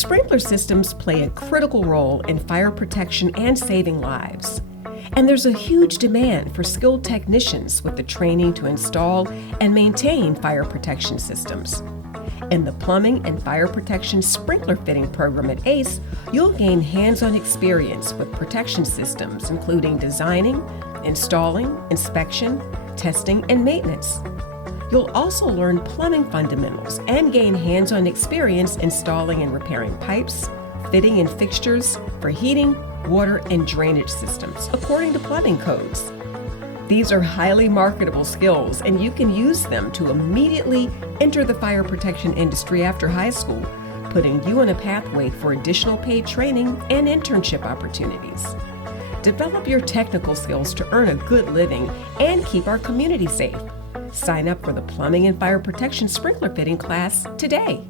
Sprinkler systems play a critical role in fire protection and saving lives. And there's a huge demand for skilled technicians with the training to install and maintain fire protection systems. In the Plumbing and Fire Protection Sprinkler Fitting program at ACE, you'll gain hands-on experience with protection systems, including designing, installing, inspection, testing, and maintenance. You'll also learn plumbing fundamentals and gain hands-on experience installing and repairing pipes, fitting and fixtures for heating, water, and drainage systems, according to plumbing codes. These are highly marketable skills, and you can use them to immediately enter the fire protection industry after high school, putting you on a pathway for additional paid training and internship opportunities. Develop your technical skills to earn a good living and keep our community safe. Sign up for the Plumbing and Fire Protection Sprinkler Fitting class today.